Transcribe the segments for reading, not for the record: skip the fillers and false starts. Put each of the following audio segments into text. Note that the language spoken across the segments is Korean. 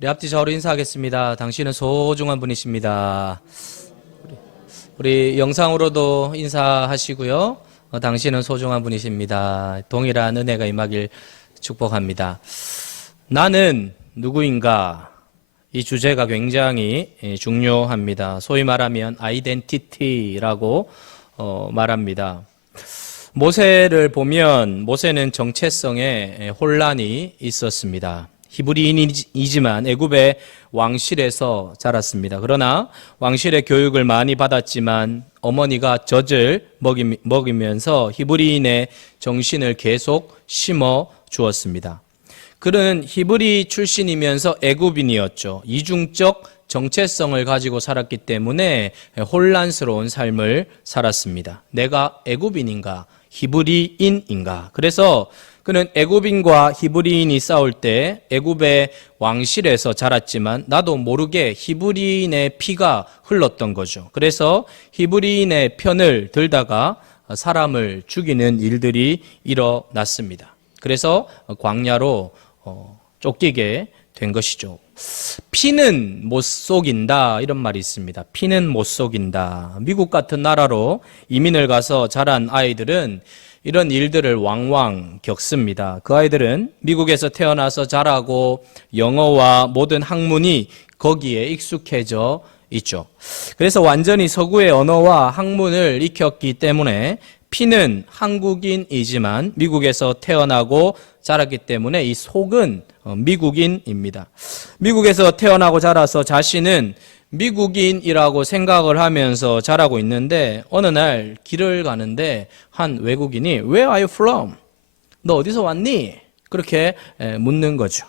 우리 앞뒤 좌우로 인사하겠습니다. 당신은 소중한 분이십니다. 우리 영상으로도 인사하시고요. 당신은 소중한 분이십니다. 동일한 은혜가 임하길 축복합니다. 나는 누구인가? 이 주제가 굉장히 중요합니다. 소위 말하면 아이덴티티라고 말합니다. 모세를 보면 모세는 정체성에 혼란이 있었습니다. 히브리인이지만 애굽의 왕실에서 자랐습니다. 그러나 왕실의 교육을 많이 받았지만 어머니가 젖을 먹이면서 히브리인의 정신을 계속 심어 주었습니다. 그는 히브리 출신이면서 애굽인이었죠. 이중적 정체성을 가지고 살았기 때문에 혼란스러운 삶을 살았습니다. 내가 애굽인인가? 히브리인인가? 그래서 그는 애굽인과 히브리인이 싸울 때 애굽의 왕실에서 자랐지만 나도 모르게 히브리인의 피가 흘렀던 거죠. 그래서 히브리인의 편을 들다가 사람을 죽이는 일들이 일어났습니다. 그래서 광야로 쫓기게 된 것이죠. 피는 못 속인다 이런 말이 있습니다. 피는 못 속인다. 미국 같은 나라로 이민을 가서 자란 아이들은 이런 일들을 왕왕 겪습니다. 그 아이들은 미국에서 태어나서 자라고 영어와 모든 학문이 거기에 익숙해져 있죠. 그래서 완전히 서구의 언어와 학문을 익혔기 때문에 피는 한국인이지만 미국에서 태어나고 자랐기 때문에 이 속은 미국인입니다. 미국에서 태어나고 자라서 자신은 미국인이라고 생각을 하면서 자라고 있는데 어느 날 길을 가는데 한 외국인이 Where are you from? 너 어디서 왔니? 그렇게 묻는 거죠.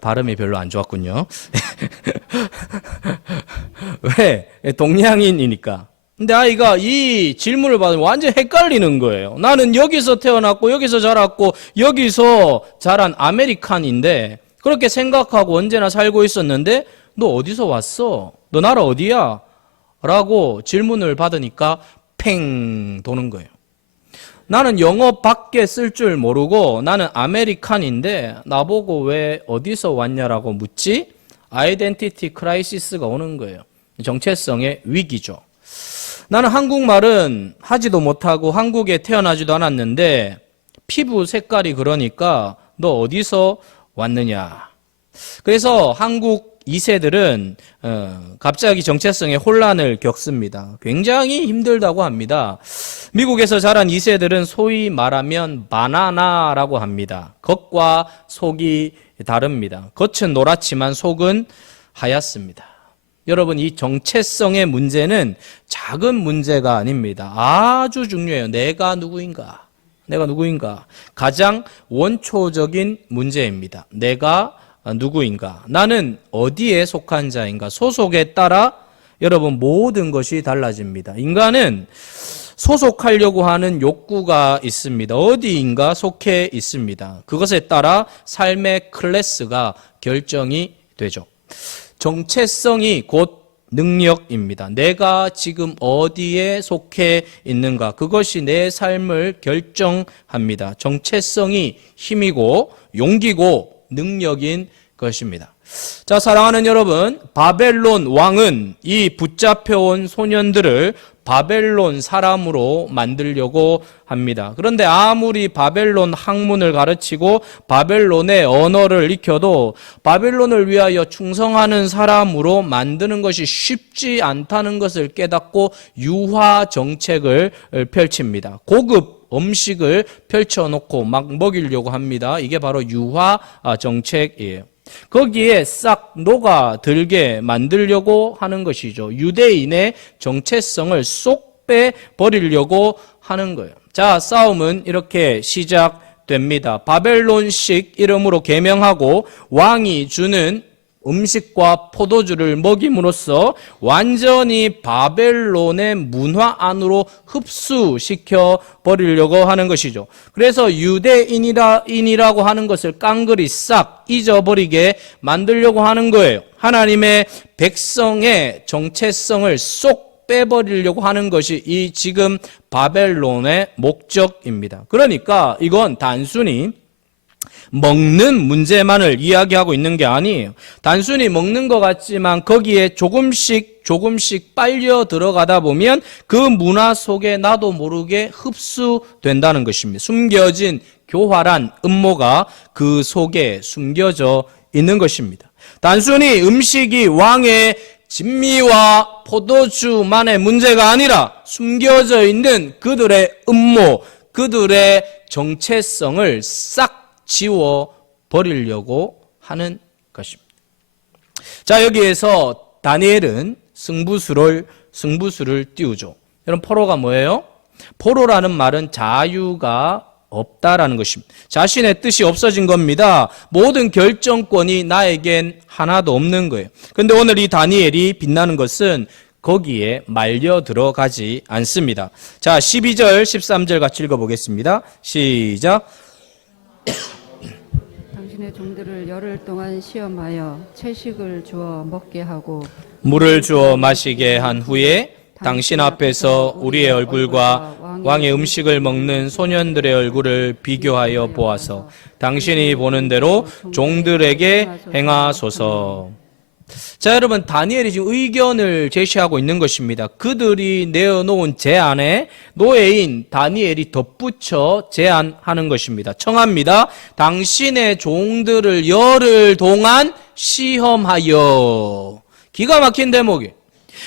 발음이 별로 안 좋았군요. 왜? 동양인이니까. 근데 아이가 이 질문을 받으면 완전 헷갈리는 거예요. 나는 여기서 태어났고 여기서 자랐고 여기서 자란 아메리칸인데 그렇게 생각하고 언제나 살고 있었는데 너 어디서 왔어? 너 나라 어디야? 라고 질문을 받으니까 팽 도는 거예요. 나는 영어밖에 쓸 줄 모르고 나는 아메리칸인데 나보고 왜 어디서 왔냐라고 묻지? 아이덴티티 크라이시스가 오는 거예요. 정체성의 위기죠. 나는 한국말은 하지도 못하고 한국에 태어나지도 않았는데 피부 색깔이 그러니까 너 어디서 왔느냐. 그래서 한국 2세들은 갑자기 정체성의 혼란을 겪습니다. 굉장히 힘들다고 합니다. 미국에서 자란 2세들은 소위 말하면 바나나라고 합니다. 겉과 속이 다릅니다. 겉은 노랗지만 속은 하얗습니다. 여러분, 이 정체성의 문제는 작은 문제가 아닙니다. 아주 중요해요. 내가 누구인가? 내가 누구인가? 가장 원초적인 문제입니다. 내가 누구인가? 나는 어디에 속한 자인가? 소속에 따라 여러분 모든 것이 달라집니다. 인간은 소속하려고 하는 욕구가 있습니다. 어디인가 속해 있습니다. 그것에 따라 삶의 클래스가 결정이 되죠. 정체성이 곧 능력입니다. 내가 지금 어디에 속해 있는가? 그것이 내 삶을 결정합니다. 정체성이 힘이고 용기고 능력인 것입니다. 자, 사랑하는 여러분, 바벨론 왕은 이 붙잡혀온 소년들을 바벨론 사람으로 만들려고 합니다. 그런데 아무리 바벨론 학문을 가르치고 바벨론의 언어를 익혀도 바벨론을 위하여 충성하는 사람으로 만드는 것이 쉽지 않다는 것을 깨닫고 유화 정책을 펼칩니다. 고급 음식을 펼쳐놓고 막 먹이려고 합니다. 이게 바로 유화 정책이에요. 거기에 싹 녹아들게 만들려고 하는 것이죠. 유대인의 정체성을 쏙 빼버리려고 하는 거예요. 자, 싸움은 이렇게 시작됩니다. 바벨론식 이름으로 개명하고 왕이 주는 음식과 포도주를 먹임으로써 완전히 바벨론의 문화 안으로 흡수시켜 버리려고 하는 것이죠. 그래서 유대인이라고 하는 것을 깡그리 싹 잊어버리게 만들려고 하는 거예요. 하나님의 백성의 정체성을 쏙 빼버리려고 하는 것이 이 지금 바벨론의 목적입니다. 그러니까 이건 단순히 먹는 문제만을 이야기하고 있는 게 아니에요. 단순히 먹는 것 같지만 거기에 조금씩 빨려 들어가다 보면 그 문화 속에 나도 모르게 흡수된다는 것입니다. 숨겨진 교활한 음모가 그 속에 숨겨져 있는 것입니다. 단순히 음식이 왕의 진미와 포도주만의 문제가 아니라 숨겨져 있는 그들의 음모, 그들의 정체성을 싹 지워버리려고 하는 것입니다. 자, 여기에서 다니엘은 승부수를 띄우죠. 여러분, 포로가 뭐예요? 포로라는 말은 자유가 없다라는 것입니다. 자신의 뜻이 없어진 겁니다. 모든 결정권이 나에겐 하나도 없는 거예요. 그런데 오늘 이 다니엘이 빛나는 것은 거기에 말려 들어가지 않습니다. 자, 12절, 13절 같이 읽어보겠습니다. 시작. 당신의 종들을 열흘 동안 시험하여 채식을 주어 먹게 하고 물을 주어 마시게 한 후에 당신 앞에서 우리의 얼굴과 왕의 음식을 먹는 소년들의 얼굴을 비교하여 보아서 당신이 보는 대로 종들에게 행하소서. 자, 여러분, 다니엘이 지금 의견을 제시하고 있는 것입니다. 그들이 내어놓은 제안에 노예인 다니엘이 덧붙여 제안하는 것입니다. 청합니다. 당신의 종들을 열흘 동안 시험하여. 기가 막힌 대목이에요.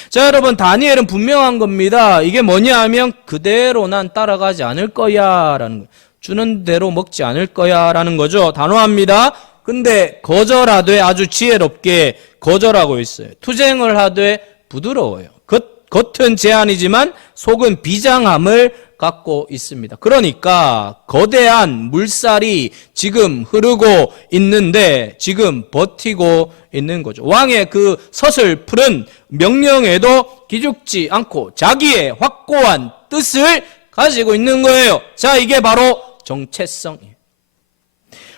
자, 여러분, 다니엘은 분명한 겁니다. 이게 뭐냐 하면 그대로 난 따라가지 않을 거야 라는 거. 주는 대로 먹지 않을 거야 라는 거죠. 단호합니다. 근데 거절하되 아주 지혜롭게 거절하고 있어요. 투쟁을 하되 부드러워요. 겉은 제한이지만 속은 비장함을 갖고 있습니다. 그러니까 거대한 물살이 지금 흐르고 있는데 지금 버티고 있는 거죠. 왕의 그 서슬푸른 명령에도 기죽지 않고 자기의 확고한 뜻을 가지고 있는 거예요. 자, 이게 바로 정체성이에요.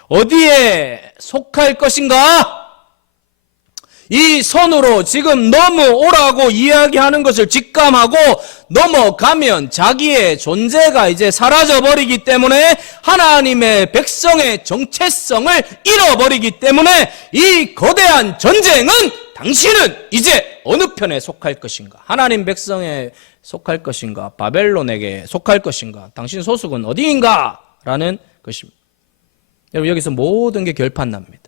어디에 속할 것인가? 이 선으로 지금 넘어오라고 이야기하는 것을 직감하고 넘어가면 자기의 존재가 이제 사라져버리기 때문에 하나님의 백성의 정체성을 잃어버리기 때문에 이 거대한 전쟁은 당신은 이제 어느 편에 속할 것인가? 하나님 백성에 속할 것인가? 바벨론에게 속할 것인가? 당신 소속은 어디인가? 라는 것입니다. 여러분, 여기서 모든 게 결판납니다.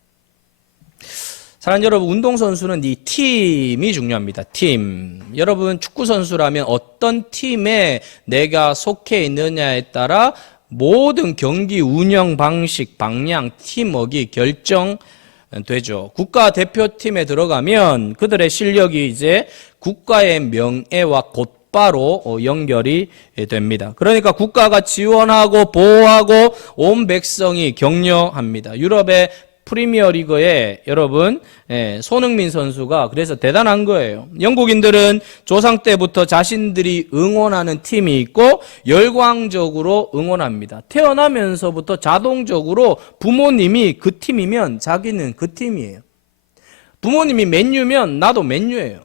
사랑하는 여러분, 운동선수는 이 팀이 중요합니다. 팀. 여러분, 축구선수라면 어떤 팀에 내가 속해 있느냐에 따라 모든 경기 운영 방식, 방향, 팀워크가 결정되죠. 국가대표팀에 들어가면 그들의 실력이 이제 국가의 명예와 곧바로 연결이 됩니다. 그러니까 국가가 지원하고 보호하고 온 백성이 격려합니다. 유럽의 프리미어리그에 여러분 손흥민 선수가 그래서 대단한 거예요. 영국인들은 조상 때부터 자신들이 응원하는 팀이 있고 열광적으로 응원합니다. 태어나면서부터 자동적으로 부모님이 그 팀이면 자기는 그 팀이에요. 부모님이 맨유면 나도 맨유예요.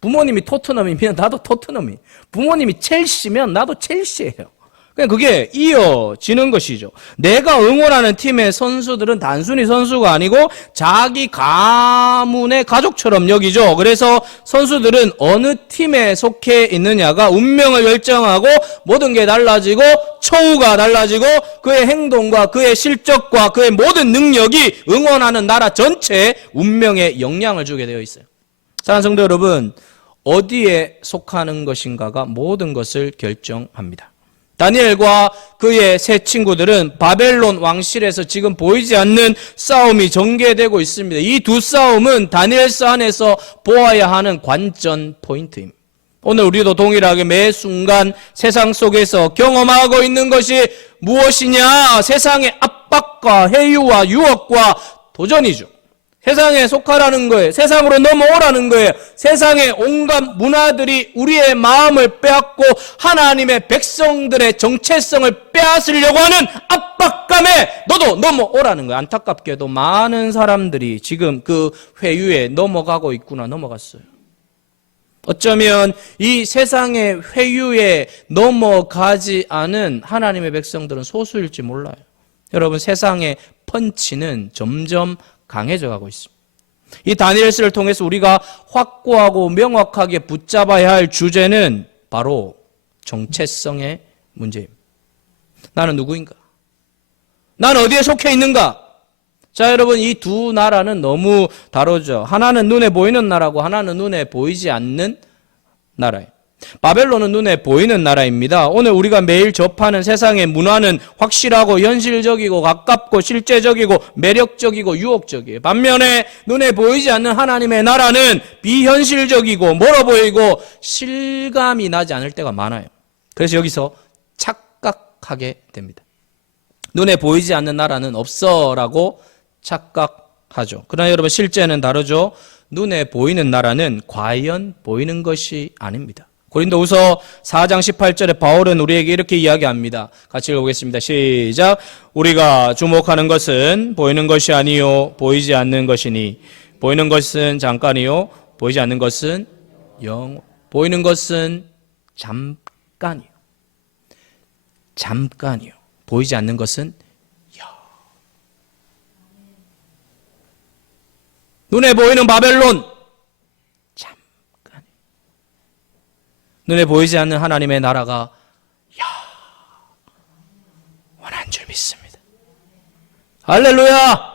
부모님이 토트넘이면 나도 토트넘이. 부모님이 첼시면 나도 첼시예요. 그냥 그게 이어지는 것이죠. 내가 응원하는 팀의 선수들은 단순히 선수가 아니고 자기 가문의 가족처럼 여기죠. 그래서 선수들은 어느 팀에 속해 있느냐가 운명을 결정하고 모든 게 달라지고 처우가 달라지고 그의 행동과 그의 실적과 그의 모든 능력이 응원하는 나라 전체의 운명에 영향을 주게 되어 있어요. 사랑하는 성도 여러분, 어디에 속하는 것인가가 모든 것을 결정합니다. 다니엘과 그의 세 친구들은 바벨론 왕실에서 지금 보이지 않는 싸움이 전개되고 있습니다. 이 두 싸움은 다니엘서 안에서 보아야 하는 관전 포인트입니다. 오늘 우리도 동일하게 매 순간 세상 속에서 경험하고 있는 것이 무엇이냐? 세상의 압박과 해유와 유혹과 도전이죠. 세상에 속하라는 거예요. 세상으로 넘어오라는 거예요. 세상의 온갖 문화들이 우리의 마음을 빼앗고 하나님의 백성들의 정체성을 빼앗으려고 하는 압박감에 너도 넘어오라는 거예요. 안타깝게도 많은 사람들이 지금 그 회유에 넘어가고 있구나, 넘어갔어요. 어쩌면 이 세상의 회유에 넘어가지 않은 하나님의 백성들은 소수일지 몰라요. 여러분, 세상의 펀치는 점점 강해져 가고 있습니다. 이 다니엘서를 통해서 우리가 확고하고 명확하게 붙잡아야 할 주제는 바로 정체성의 문제입니다. 나는 누구인가? 나는 어디에 속해 있는가? 자, 여러분, 이 두 나라는 너무 다르죠. 하나는 눈에 보이는 나라고 하나는 눈에 보이지 않는 나라예요. 바벨론은 눈에 보이는 나라입니다. 오늘 우리가 매일 접하는 세상의 문화는 확실하고 현실적이고 가깝고 실제적이고 매력적이고 유혹적이에요. 반면에 눈에 보이지 않는 하나님의 나라는 비현실적이고 멀어 보이고 실감이 나지 않을 때가 많아요. 그래서 여기서 착각하게 됩니다. 눈에 보이지 않는 나라는 없어라고 착각하죠. 그러나 여러분, 실제는 다르죠. 눈에 보이는 나라는 과연 보이는 것이 아닙니다. 고린도후서 4장 18절에 바울은 우리에게 이렇게 이야기합니다. 같이 읽어보겠습니다. 시작. 우리가 주목하는 것은 보이는 것이 아니요 보이지 않는 것이니 보이는 것은 잠깐이요 보이지 않는 것은 보이는 것은 잠깐이요. 잠깐이요. 보이지 않는 것은 눈에 보이는 바벨론 잠깐. 눈에 보이지 않는 하나님의 나라가 원한 줄 믿습니다. 할렐루야.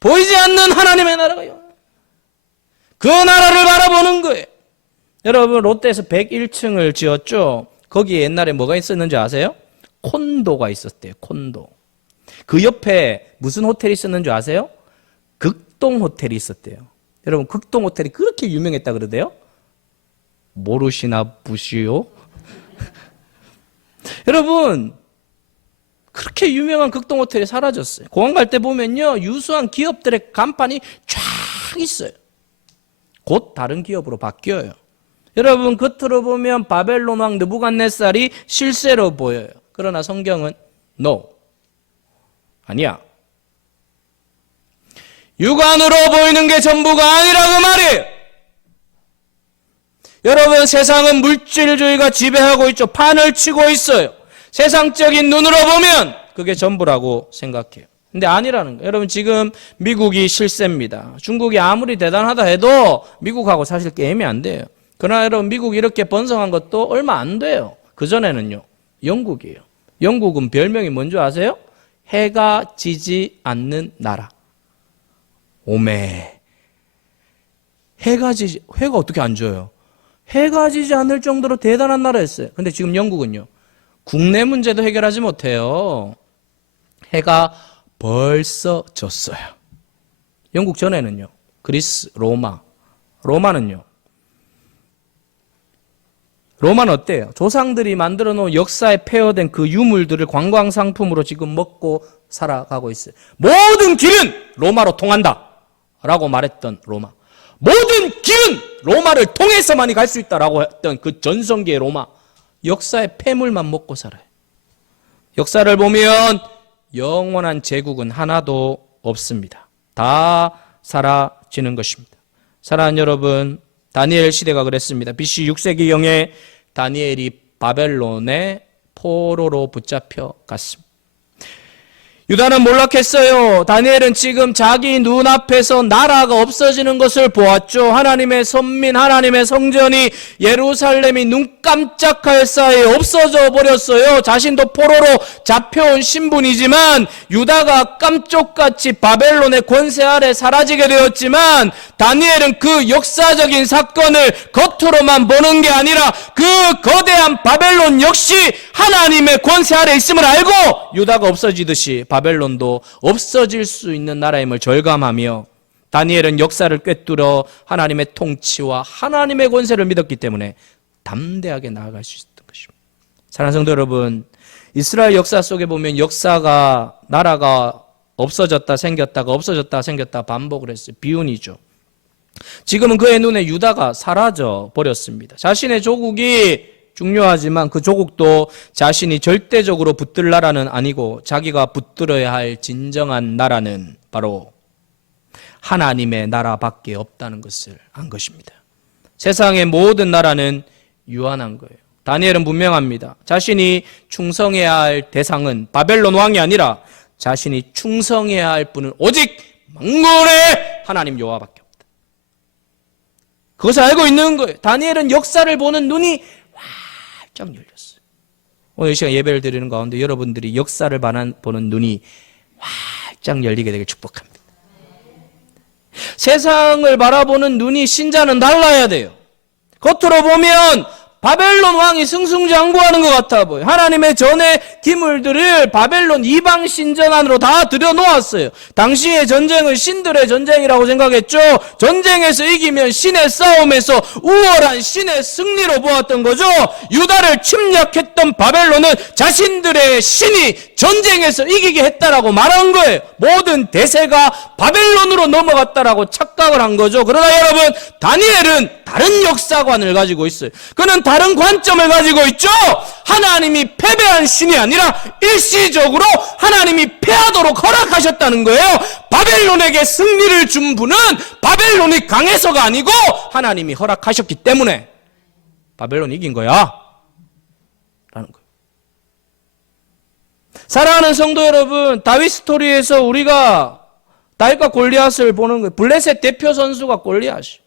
보이지 않는 하나님의 나라가요. 그 나라를 바라보는 거예요. 여러분, 롯데에서 101층을 지었죠. 거기에 옛날에 뭐가 있었는지 아세요? 콘도가 있었대요. 콘도. 그 옆에 무슨 호텔이 있었는지 아세요? 극동 호텔이 있었대요. 여러분, 극동 호텔이 그렇게 유명했다 그러대요? 모르시나 보시오? 여러분, 그렇게 유명한 극동 호텔이 사라졌어요. 공항 갈 때 보면요, 유수한 기업들의 간판이 쫙 있어요. 곧 다른 기업으로 바뀌어요. 여러분, 겉으로 보면 바벨론 왕 느부갓네살이 실세로 보여요. 그러나 성경은 no, 아니야. 육안으로 보이는 게 전부가 아니라 그 말이에요. 여러분, 세상은 물질주의가 지배하고 있죠. 판을 치고 있어요. 세상적인 눈으로 보면 그게 전부라고 생각해요. 근데 아니라는 거예요. 여러분, 지금 미국이 실세입니다. 중국이 아무리 대단하다 해도 미국하고 사실 게임이 안 돼요. 그러나 여러분, 미국이 이렇게 번성한 것도 얼마 안 돼요. 그전에는요, 영국이에요. 영국은 별명이 뭔지 아세요? 해가 지지 않는 나라. 오메. 해가 어떻게 안 져요? 해가 지지 않을 정도로 대단한 나라였어요. 근데 지금 영국은요, 국내 문제도 해결하지 못해요. 해가 벌써 졌어요. 영국 전에는요, 그리스, 로마는 어때요? 조상들이 만들어 놓은 역사에 폐허된 그 유물들을 관광상품으로 지금 먹고 살아가고 있어요. 모든 길은 로마로 통한다 라고 말했던 로마. 모든 길은 로마를 통해서만이 갈 수 있다라고 했던 그 전성기의 로마. 역사의 폐물만 먹고 살아요. 역사를 보면 영원한 제국은 하나도 없습니다. 다 사라지는 것입니다. 사랑하는 여러분, 다니엘 시대가 그랬습니다. BC 6세기경에 다니엘이 바벨론의 포로로 붙잡혀 갔습니다. 유다는 몰락했어요. 다니엘은 지금 자기 눈앞에서 나라가 없어지는 것을 보았죠. 하나님의 선민, 하나님의 성전이, 예루살렘이 눈 깜짝할 사이에 없어져 버렸어요. 자신도 포로로 잡혀온 신분이지만 유다가 깜쪽같이 바벨론의 권세 아래 사라지게 되었지만 다니엘은 그 역사적인 사건을 겉으로만 보는 게 아니라 그 거대한 바벨론 역시 하나님의 권세 아래 있음을 알고 유다가 없어지듯이 바벨론도 없어질 수 있는 나라임을 절감하며 다니엘은 역사를 꿰뚫어 하나님의 통치와 하나님의 권세를 믿었기 때문에 담대하게 나아갈 수 있었던 것입니다. 사랑하는 성도 여러분, 이스라엘 역사 속에 보면 나라가 없어졌다 생겼다가 없어졌다 생겼다 반복을 했어요. 비운이죠. 지금은 그의 눈에 유다가 사라져 버렸습니다. 자신의 조국이 중요하지만 그 조국도 자신이 절대적으로 붙들 나라는 아니고 자기가 붙들어야 할 진정한 나라는 바로 하나님의 나라밖에 없다는 것을 안 것입니다. 세상의 모든 나라는 유한한 거예요. 다니엘은 분명합니다. 자신이 충성해야 할 대상은 바벨론 왕이 아니라 자신이 충성해야 할 분은 오직 만군의 하나님 여호와밖에 없다. 그것을 알고 있는 거예요. 다니엘은 역사를 보는 눈이 활짝 열렸어요. 오늘 이 시간 예배를 드리는 가운데 여러분들이 역사를 보는 눈이 활짝 열리게 되길 축복합니다. 세상을 바라보는 눈이 신자는 달라야 돼요. 겉으로 보면 바벨론 왕이 승승장구하는 것 같아 보여요. 하나님의 전에 기물들을 바벨론 이방 신전 안으로 다 들여놓았어요. 당시의 전쟁은 신들의 전쟁이라고 생각했죠. 전쟁에서 이기면 신의 싸움에서 우월한 신의 승리로 보았던 거죠. 유다를 침략했던 바벨론은 자신들의 신이 전쟁에서 이기게 했다라고 말한 거예요. 모든 대세가 바벨론으로 넘어갔다라고 착각을 한 거죠. 그러나 여러분, 다니엘은 다른 역사관을 가지고 있어요. 그는 다른 관점을 가지고 있죠. 하나님이 패배한 신이 아니라 일시적으로 하나님이 패하도록 허락하셨다는 거예요. 바벨론에게 승리를 준 분은 바벨론이 강해서가 아니고 하나님이 허락하셨기 때문에 바벨론이 이긴 거야 라는 거예요. 사랑하는 성도 여러분, 다윗 스토리에서 우리가 다윗과 골리앗을 보는 거예요. 블레셋 대표 선수가 골리앗이.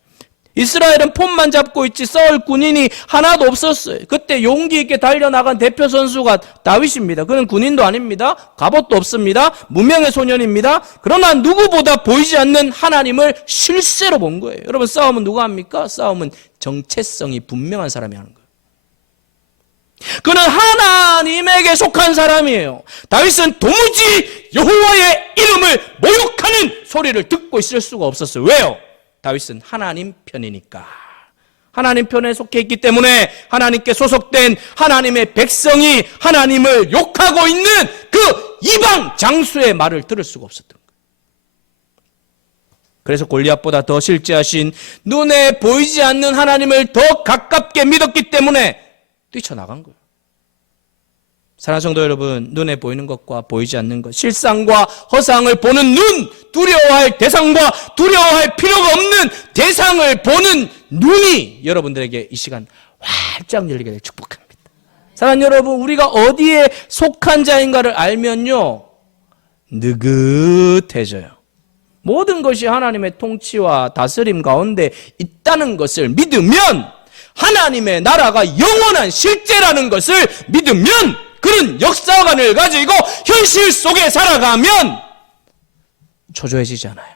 이스라엘은 폰만 잡고 있지 싸울 군인이 하나도 없었어요. 그때 용기 있게 달려나간 대표 선수가 다윗입니다. 그는 군인도 아닙니다. 갑옷도 없습니다. 무명의 소년입니다. 그러나 누구보다 보이지 않는 하나님을 실제로 본 거예요. 여러분, 싸움은 누가 합니까? 싸움은 정체성이 분명한 사람이 하는 거예요. 그는 하나님에게 속한 사람이에요. 다윗은 도무지 여호와의 이름을 모욕하는 소리를 듣고 있을 수가 없었어요. 왜요? 다윗은 하나님 편이니까. 하나님 편에 속해 있기 때문에 하나님께 소속된 하나님의 백성이 하나님을 욕하고 있는 그 이방 장수의 말을 들을 수가 없었던 거예요. 그래서 골리앗보다 더 실제하신 눈에 보이지 않는 하나님을 더 가깝게 믿었기 때문에 뛰쳐나간 거예요. 사랑하는 성도 여러분, 눈에 보이는 것과 보이지 않는 것, 실상과 허상을 보는 눈, 두려워할 대상과 두려워할 필요가 없는 대상을 보는 눈이 여러분들에게 이 시간 활짝 열리게 되길 축복합니다. 사랑하는 여러분, 우리가 어디에 속한 자인가를 알면요, 느긋해져요. 모든 것이 하나님의 통치와 다스림 가운데 있다는 것을 믿으면, 하나님의 나라가 영원한 실제라는 것을 믿으면, 그런 역사관을 가지고 현실 속에 살아가면 초조해지지 않아요.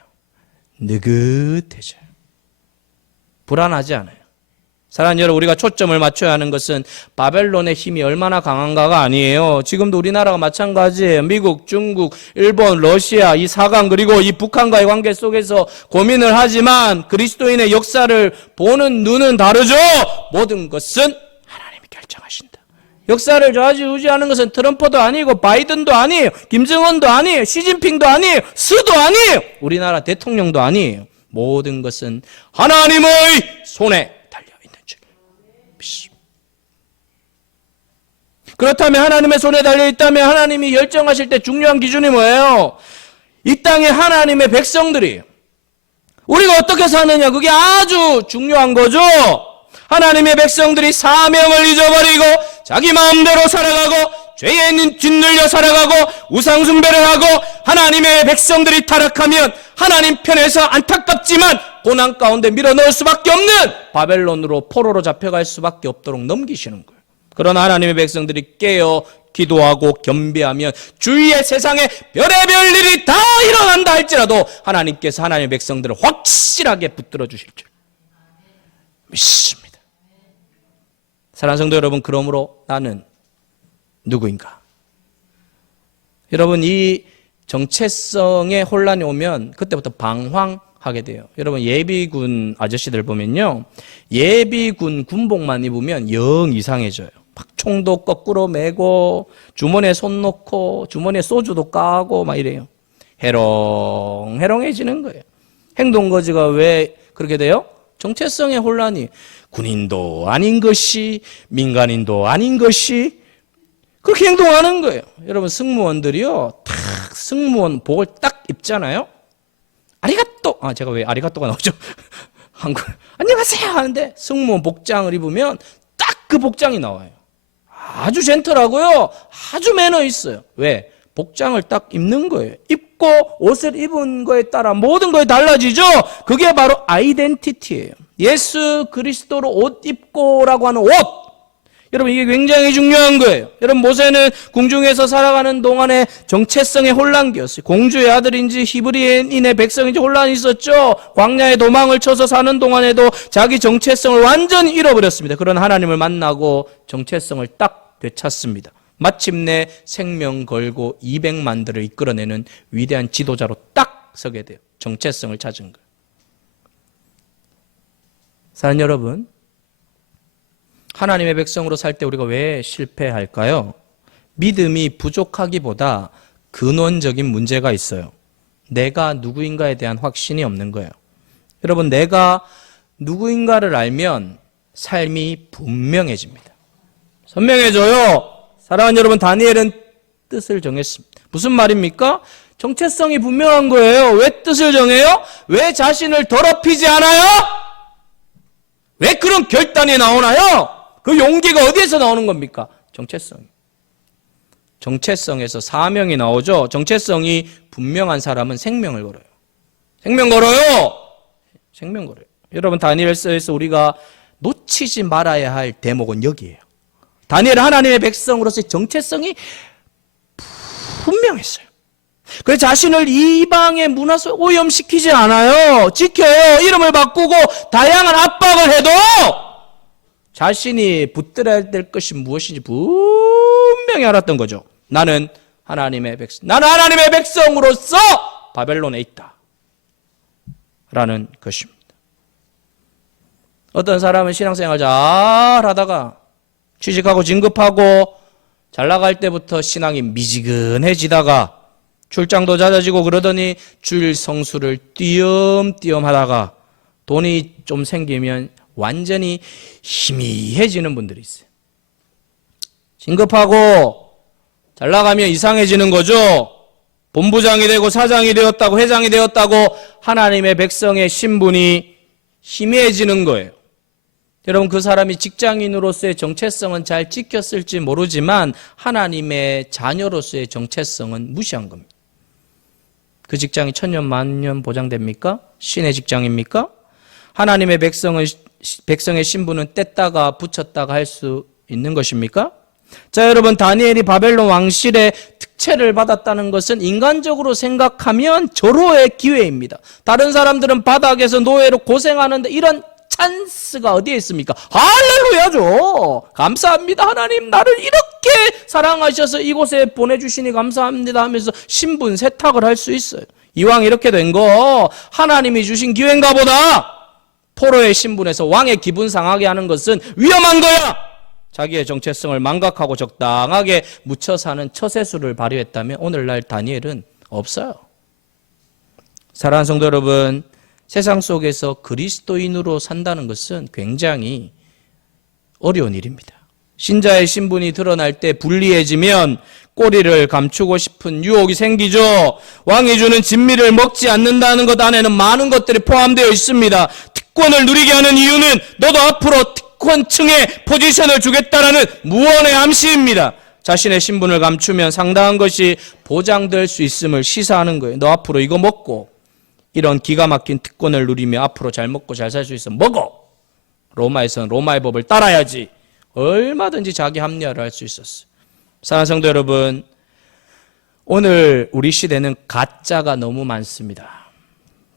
느긋해져요. 불안하지 않아요. 사랑하는 여러분, 우리가 초점을 맞춰야 하는 것은 바벨론의 힘이 얼마나 강한가가 아니에요. 지금도 우리나라가 마찬가지예요. 미국, 중국, 일본, 러시아, 이 사강 그리고 이 북한과의 관계 속에서 고민을 하지만 그리스도인의 역사를 보는 눈은 다르죠. 모든 것은 하나님이 결정하신다. 역사를 좌지우지하는 것은 트럼프도 아니고 바이든도 아니에요. 김정은도 아니에요. 시진핑도 아니에요. 스도 아니에요. 우리나라 대통령도 아니에요. 모든 것은 하나님의 손에 달려있는 줄 믿습니다. 그렇다면 하나님의 손에 달려있다면 하나님이 결정하실 때 중요한 기준이 뭐예요? 이 땅에 하나님의 백성들이에요. 우리가 어떻게 사느냐, 그게 아주 중요한 거죠. 하나님의 백성들이 사명을 잊어버리고 자기 마음대로 살아가고 죄에 짓눌려 살아가고 우상 숭배를 하고 하나님의 백성들이 타락하면 하나님 편에서 안타깝지만 고난 가운데 밀어넣을 수밖에 없는 바벨론으로 포로로 잡혀갈 수밖에 없도록 넘기시는 거예요. 그러나 하나님의 백성들이 깨어 기도하고 겸비하면 주위의 세상에 별의별 일이 다 일어난다 할지라도 하나님께서 하나님의 백성들을 확실하게 붙들어 주실 줄 믿습니다. 사랑하는 성도 여러분, 그러므로 나는 누구인가? 여러분, 이 정체성의 혼란이 오면 그때부터 방황하게 돼요. 여러분, 예비군 아저씨들 보면요, 예비군 군복만 입으면 영 이상해져요. 막 총도 거꾸로 메고 주머니에 손 넣고 주머니에 소주도 까고 막 이래요. 해롱해지는 거예요. 행동거지가 왜 그렇게 돼요? 정체성의 혼란이. 군인도 아닌 것이, 민간인도 아닌 것이 그렇게 행동하는 거예요. 여러분, 승무원들이요, 탁 승무원 복을 딱 입잖아요. 아리가또, 제가 왜 아리가또가 나오죠? 한국 안녕하세요 하는데 승무원 복장을 입으면 딱 그 복장이 나와요. 아주 젠틀하고요, 아주 매너 있어요. 왜? 복장을 딱 입는 거예요. 입고 옷을 입은 거에 따라 모든 거에 달라지죠. 그게 바로 아이덴티티예요. 예수 그리스도로 옷 입고라고 하는 옷. 여러분 이게 굉장히 중요한 거예요. 여러분 모세는 궁중에서 살아가는 동안에 정체성의 혼란기였어요. 공주의 아들인지 히브리인의 백성인지 혼란이 있었죠. 광야에 도망을 쳐서 사는 동안에도 자기 정체성을 완전히 잃어버렸습니다. 그런 하나님을 만나고 정체성을 딱 되찾습니다. 마침내 생명 걸고 200만들을 이끌어내는 위대한 지도자로 딱 서게 돼요. 정체성을 찾은 거예요. 사랑하는 여러분, 하나님의 백성으로 살 때 우리가 왜 실패할까요? 믿음이 부족하기보다 근원적인 문제가 있어요. 내가 누구인가에 대한 확신이 없는 거예요. 여러분, 내가 누구인가를 알면 삶이 분명해집니다. 선명해져요. 사랑하는 여러분, 다니엘은 뜻을 정했습니다. 무슨 말입니까? 정체성이 분명한 거예요. 왜 뜻을 정해요? 왜 자신을 더럽히지 않아요? 왜 그런 결단이 나오나요? 그 용기가 어디에서 나오는 겁니까? 정체성에서 사명이 나오죠. 정체성이 분명한 사람은 생명을 걸어요. 생명 걸어요. 여러분, 다니엘서에서 우리가 놓치지 말아야 할 대목은 여기에요. 다니엘은 하나님의 백성으로서의 정체성이 분명했어요. 그래서 자신을 이방의 문화 속에 오염시키지 않아요. 지켜요. 이름을 바꾸고 다양한 압박을 해도 자신이 붙들어야 될 것이 무엇인지 분명히 알았던 거죠. 나는 하나님의 백성으로서 바벨론에 있다 라는 것입니다. 어떤 사람은 신앙생활 잘 하다가 취직하고 진급하고 잘 나갈 때부터 신앙이 미지근해지다가 출장도 잦아지고 그러더니 주일 성수를 띄엄띄엄 하다가 돈이 좀 생기면 완전히 희미해지는 분들이 있어요. 진급하고 잘 나가면 이상해지는 거죠. 본부장이 되고 사장이 되었다고 회장이 되었다고 하나님의 백성의 신분이 희미해지는 거예요. 여러분, 그 사람이 직장인으로서의 정체성은 잘 지켰을지 모르지만 하나님의 자녀로서의 정체성은 무시한 겁니다. 그 직장이 천년 만년 보장됩니까? 신의 직장입니까? 하나님의 백성의 신분은 뗐다가 붙였다가 할 수 있는 것입니까? 자, 여러분, 다니엘이 바벨론 왕실의 특채를 받았다는 것은 인간적으로 생각하면 절호의 기회입니다. 다른 사람들은 바닥에서 노예로 고생하는데 이런 찬스가 어디에 있습니까? 할렐루야죠. 감사합니다. 하나님 나를 이렇게 사랑하셔서 이곳에 보내주시니 감사합니다 하면서 신분 세탁을 할 수 있어요. 이왕 이렇게 된 거 하나님이 주신 기회인가 보다. 포로의 신분에서 왕의 기분 상하게 하는 것은 위험한 거야. 자기의 정체성을 망각하고 적당하게 묻혀 사는 처세술을 발휘했다면 오늘날 다니엘은 없어요. 사랑하는 성도 여러분, 세상 속에서 그리스도인으로 산다는 것은 굉장히 어려운 일입니다. 신자의 신분이 드러날 때 불리해지면 꼬리를 감추고 싶은 유혹이 생기죠. 왕이 주는 진미를 먹지 않는다는 것 안에는 많은 것들이 포함되어 있습니다. 특권을 누리게 하는 이유는 너도 앞으로 특권층의 포지션을 주겠다라는 무언의 암시입니다. 자신의 신분을 감추면 상당한 것이 보장될 수 있음을 시사하는 거예요. 너 앞으로 이거 먹고 이런 기가 막힌 특권을 누리며 앞으로 잘 먹고 잘 살 수 있어. 먹어. 로마에서는 로마의 법을 따라야지. 얼마든지 자기 합리화를 할 수 있었어요. 사랑하는 성도 여러분, 오늘 우리 시대는 가짜가 너무 많습니다.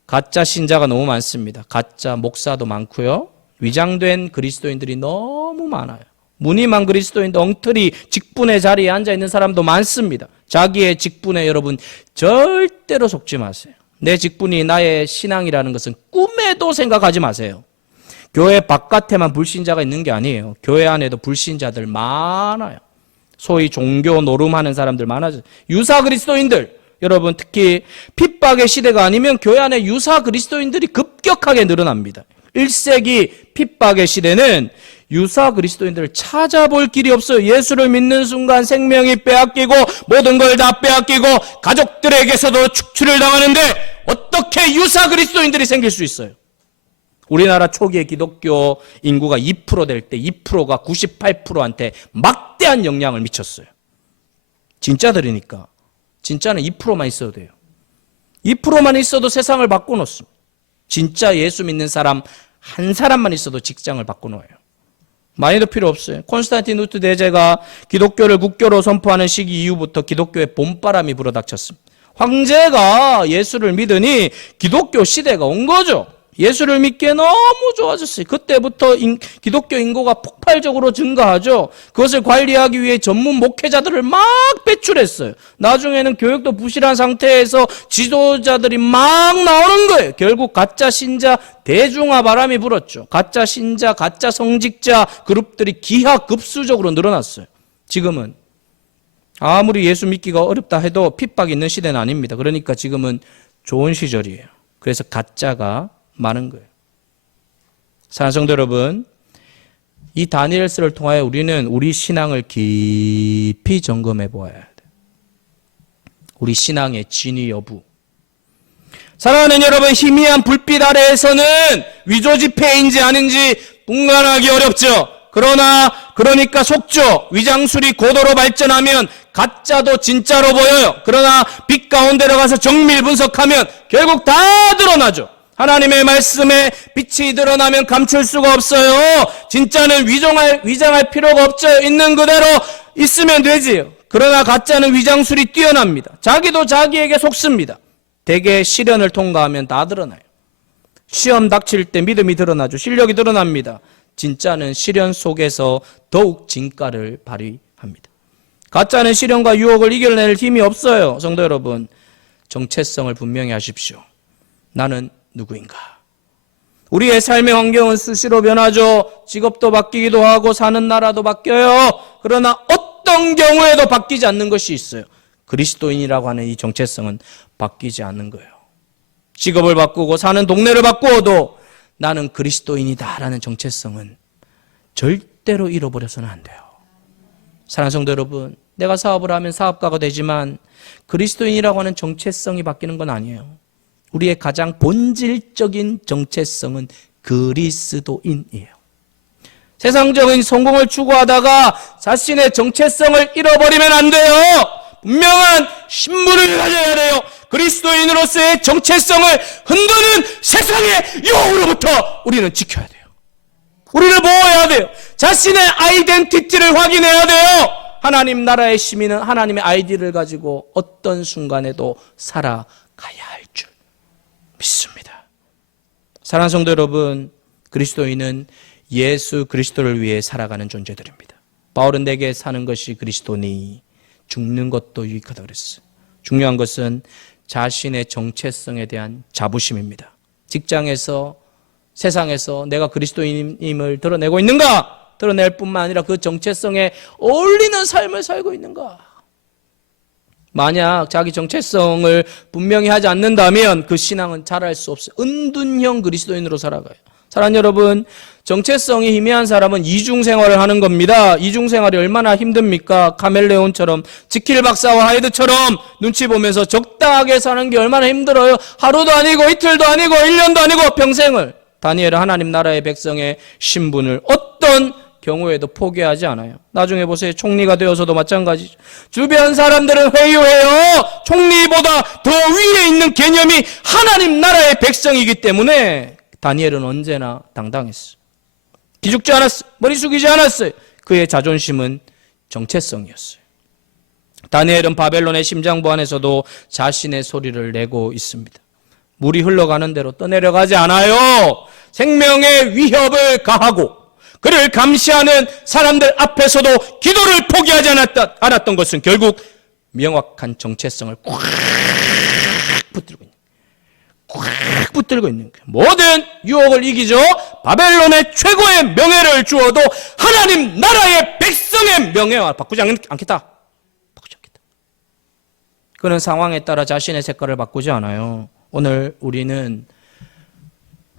가짜 신자가 너무 많습니다. 가짜 목사도 많고요. 위장된 그리스도인들이 너무 많아요. 무늬만 그리스도인도 엉터리 직분의 자리에 앉아있는 사람도 많습니다. 자기의 직분에 여러분 절대로 속지 마세요. 내 직분이 나의 신앙이라는 것은 꿈에도 생각하지 마세요. 교회 바깥에만 불신자가 있는 게 아니에요. 교회 안에도 불신자들 많아요. 소위 종교 노름하는 사람들 많아져요. 유사 그리스도인들, 여러분 특히 핍박의 시대가 아니면 교회 안에 유사 그리스도인들이 급격하게 늘어납니다. 1세기 핍박의 시대는 유사 그리스도인들을 찾아볼 길이 없어요. 예수를 믿는 순간 생명이 빼앗기고 모든 걸 다 빼앗기고 가족들에게서도 축출을 당하는데 어떻게 유사 그리스도인들이 생길 수 있어요? 우리나라 초기에 기독교 인구가 2% 될 때 2%가 98%한테 막대한 영향을 미쳤어요. 진짜들이니까. 진짜는 2%만 있어도 돼요. 2%만 있어도 세상을 바꿔놓습니다. 진짜 예수 믿는 사람 한 사람만 있어도 직장을 바꿔놓아요. 많이도 필요 없어요. 콘스탄티누스 대제가 기독교를 국교로 선포하는 시기 이후부터 기독교에 봄바람이 불어닥쳤습니다. 황제가 예수를 믿으니 기독교 시대가 온 거죠. 예수를 믿기에 너무 좋아졌어요. 그때부터 기독교 인구가 폭발적으로 증가하죠. 그것을 관리하기 위해 전문 목회자들을 막 배출했어요. 나중에는 교육도 부실한 상태에서 지도자들이 막 나오는 거예요. 결국 가짜 신자 대중화 바람이 불었죠. 가짜 신자, 가짜 성직자 그룹들이 기하급수적으로 늘어났어요. 지금은 아무리 예수 믿기가 어렵다 해도 핍박 있는 시대는 아닙니다. 그러니까 지금은 좋은 시절이에요. 그래서 가짜가 많은 거예요. 사랑하는 성도 여러분, 이 다니엘서를 통하여 우리는 우리 신앙을 깊이 점검해 보아야 돼요. 우리 신앙의 진위 여부. 사랑하는 여러분, 희미한 불빛 아래에서는 위조 지폐인지 아닌지 분간하기 어렵죠. 그러니까 속죠. 위장술이 고도로 발전하면 가짜도 진짜로 보여요. 그러나 빛 가운데로 가서 정밀 분석하면 결국 다 드러나죠. 하나님의 말씀에 빛이 드러나면 감출 수가 없어요. 진짜는 위장할 필요가 없죠. 있는 그대로 있으면 되지요. 그러나 가짜는 위장술이 뛰어납니다. 자기도 자기에게 속습니다. 대개 시련을 통과하면 다 드러나요. 시험 닥칠 때 믿음이 드러나죠. 실력이 드러납니다. 진짜는 시련 속에서 더욱 진가를 발휘합니다. 가짜는 시련과 유혹을 이겨낼 힘이 없어요. 성도 여러분, 정체성을 분명히 하십시오. 나는 누구인가? 우리의 삶의 환경은 수시로 변하죠. 직업도 바뀌기도 하고 사는 나라도 바뀌어요. 그러나 어떤 경우에도 바뀌지 않는 것이 있어요. 그리스도인이라고 하는 이 정체성은 바뀌지 않는 거예요. 직업을 바꾸고 사는 동네를 바꾸어도 나는 그리스도인이다라는 정체성은 절대로 잃어버려서는 안 돼요. 사랑하는 성도 여러분, 내가 사업을 하면 사업가가 되지만 그리스도인이라고 하는 정체성이 바뀌는 건 아니에요. 우리의 가장 본질적인 정체성은 그리스도인이에요. 세상적인 성공을 추구하다가 자신의 정체성을 잃어버리면 안 돼요. 분명한 신분을 가져야 돼요. 그리스도인으로서의 정체성을 흔드는 세상의 유혹으로부터 우리는 지켜야 돼요. 우리를 보호해야 돼요. 자신의 아이덴티티를 확인해야 돼요. 하나님 나라의 시민은 하나님의 아이디를 가지고 어떤 순간에도 살아가야 할 줄 믿습니다. 사랑하는 성도 여러분, 그리스도인은 예수 그리스도를 위해 살아가는 존재들입니다. 바울은 내게 사는 것이 그리스도니 죽는 것도 유익하다 그랬어요. 중요한 것은 자신의 정체성에 대한 자부심입니다. 직장에서, 세상에서 내가 그리스도인임을 드러내고 있는가? 드러낼 뿐만 아니라 그 정체성에 어울리는 삶을 살고 있는가? 만약 자기 정체성을 분명히 하지 않는다면 그 신앙은 자랄 수 없어요. 은둔형 그리스도인으로 살아가요. 사랑하는 여러분, 정체성이 희미한 사람은 이중생활을 하는 겁니다. 이중생활이 얼마나 힘듭니까? 카멜레온처럼, 지킬 박사와 하이드처럼 눈치 보면서 적당하게 사는 게 얼마나 힘들어요. 하루도 아니고 이틀도 아니고 1년도 아니고 평생을. 다니엘은 하나님 나라의 백성의 신분을 어떤 경우에도 포기하지 않아요. 나중에 보세요. 총리가 되어서도 마찬가지죠. 주변 사람들은 회유해요. 총리보다 더 위에 있는 개념이 하나님 나라의 백성이기 때문에 다니엘은 언제나 당당했어요. 기죽지 않았어요. 머리 숙이지 않았어요. 그의 자존심은 정체성이었어요. 다니엘은 바벨론의 심장부 안에서도 자신의 소리를 내고 있습니다. 물이 흘러가는 대로 떠내려가지 않아요. 생명의 위협을 가하고 그를 감시하는 사람들 앞에서도 기도를 포기하지 않았던 것은 결국 명확한 정체성을 꽉 붙들고 있는 거예요. 모든 유혹을 이기죠. 바벨론의 최고의 명예를 주어도 하나님 나라의 백성의 명예와 바꾸지 않겠다. 그는 상황에 따라 자신의 색깔을 바꾸지 않아요. 오늘 우리는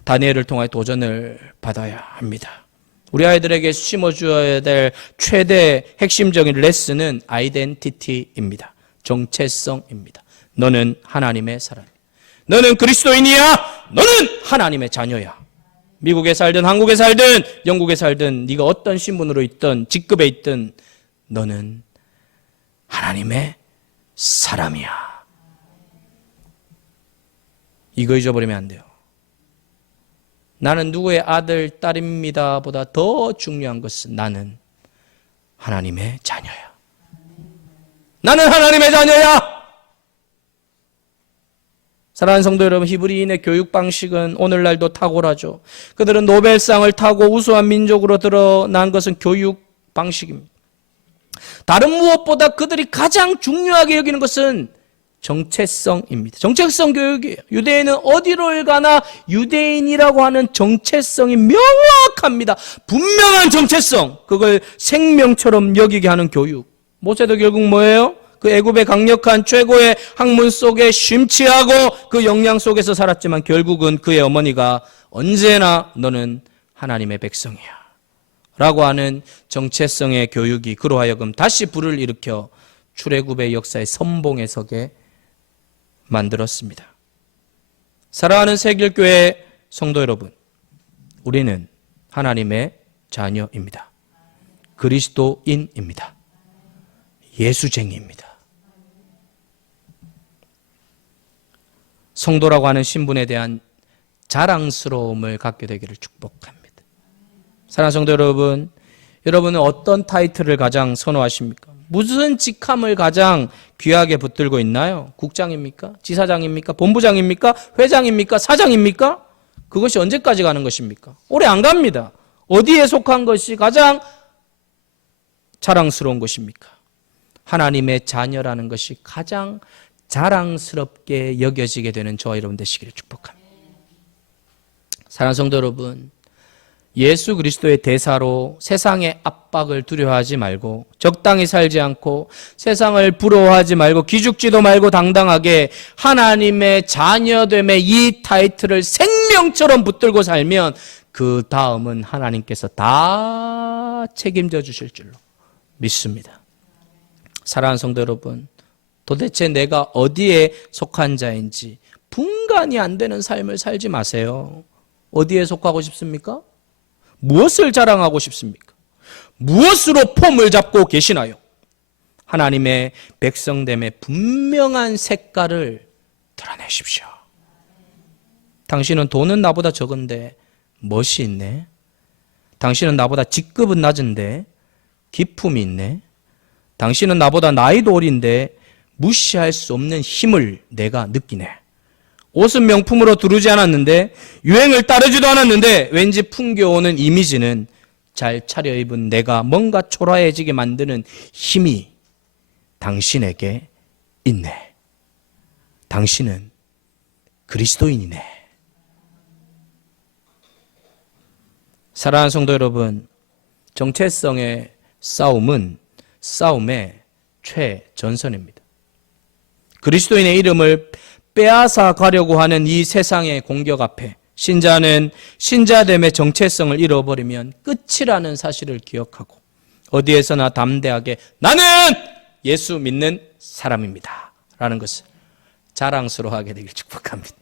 다니엘을 통해 도전을 받아야 합니다. 우리 아이들에게 심어주어야 될 최대 핵심적인 레슨은 아이덴티티입니다. 정체성입니다. 너는 하나님의 사람이야. 너는 그리스도인이야. 너는 하나님의 자녀야. 미국에 살든 한국에 살든 영국에 살든 네가 어떤 신분으로 있든 직급에 있든 너는 하나님의 사람이야. 이거 잊어버리면 안 돼요. 나는 누구의 아들, 딸입니다 보다 더 중요한 것은 나는 하나님의 자녀야. 나는 하나님의 자녀야. 사랑하는 성도 여러분, 히브리인의 교육 방식은 오늘날도 탁월하죠. 그들은 노벨상을 타고 우수한 민족으로 드러난 것은 교육 방식입니다. 다른 무엇보다 그들이 가장 중요하게 여기는 것은 정체성입니다. 정체성 교육이에요. 유대인은 어디를 가나 유대인이라고 하는 정체성이 명확합니다. 분명한 정체성, 그걸 생명처럼 여기게 하는 교육. 모세도 결국 뭐예요? 그 애굽의 강력한 최고의 학문 속에 심취하고 그 영향 속에서 살았지만 결국은 그의 어머니가 언제나 너는 하나님의 백성이야 라고 하는 정체성의 교육이 그로 하여금 다시 불을 일으켜 출애굽의 역사에 선봉에 서게 만들었습니다. 사랑하는 새길교회 성도 여러분, 우리는 하나님의 자녀입니다. 그리스도인입니다. 예수쟁이입니다. 성도라고 하는 신분에 대한 자랑스러움을 갖게 되기를 축복합니다. 사랑하는 성도 여러분, 여러분은 어떤 타이틀을 가장 선호하십니까? 무슨 직함을 가장 귀하게 붙들고 있나요? 국장입니까? 지사장입니까? 본부장입니까? 회장입니까? 사장입니까? 그것이 언제까지 가는 것입니까? 오래 안 갑니다. 어디에 속한 것이 가장 자랑스러운 것입니까? 하나님의 자녀라는 것이 가장 자랑스럽게 여겨지게 되는 저와 여러분 되시기를 축복합니다. 사랑하는 성도 여러분, 예수 그리스도의 대사로 세상의 압박을 두려워하지 말고 적당히 살지 않고 세상을 부러워하지 말고 기죽지도 말고 당당하게 하나님의 자녀됨의 이 타이틀을 생명처럼 붙들고 살면 그 다음은 하나님께서 다 책임져 주실 줄로 믿습니다. 사랑하는 성도 여러분, 도대체 내가 어디에 속한 자인지 분간이 안 되는 삶을 살지 마세요. 어디에 속하고 싶습니까? 무엇을 자랑하고 싶습니까? 무엇으로 폼을 잡고 계시나요? 하나님의 백성됨의 분명한 색깔을 드러내십시오. 당신은 돈은 나보다 적은데 멋이 있네. 당신은 나보다 직급은 낮은데 기품이 있네. 당신은 나보다 나이도 어린데 무시할 수 없는 힘을 내가 느끼네. 옷은 명품으로 두르지 않았는데 유행을 따르지도 않았는데 왠지 풍겨오는 이미지는 잘 차려입은 내가 뭔가 초라해지게 만드는 힘이 당신에게 있네. 당신은 그리스도인이네. 사랑하는 성도 여러분, 정체성의 싸움은 싸움의 최전선입니다. 그리스도인의 이름을 빼앗아 가려고 하는 이 세상의 공격 앞에 신자는 신자됨의 정체성을 잃어버리면 끝이라는 사실을 기억하고 어디에서나 담대하게 나는 예수 믿는 사람입니다 라는 것을 자랑스러워하게 되길 축복합니다.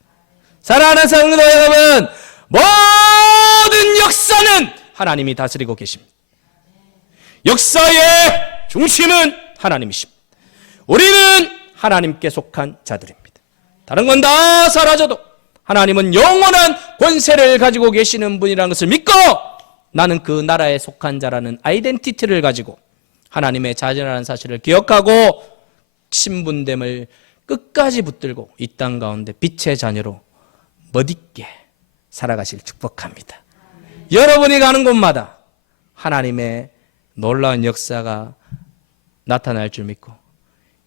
사랑하는 성도 여러분, 모든 역사는 하나님이 다스리고 계십니다. 역사의 중심은 하나님이십니다. 우리는 하나님께 속한 자들입니다. 다른 건 다 사라져도 하나님은 영원한 권세를 가지고 계시는 분이라는 것을 믿고 나는 그 나라에 속한 자라는 아이덴티티를 가지고 하나님의 자녀라는 사실을 기억하고 신분됨을 끝까지 붙들고 이 땅 가운데 빛의 자녀로 멋있게 살아가실 축복합니다. 여러분이 가는 곳마다 하나님의 놀라운 역사가 나타날 줄 믿고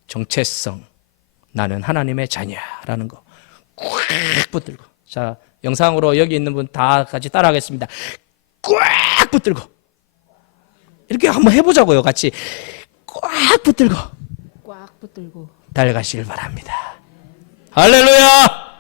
정체성, 나는 하나님의 자녀라는 거 꽉 붙들고, 자, 영상으로 여기 있는 분 다 같이 따라하겠습니다. 꽉 붙들고 이렇게 한번 해보자고요. 같이 꽉 붙들고 꽉 붙들고 달려가시길 바랍니다. 할렐루야.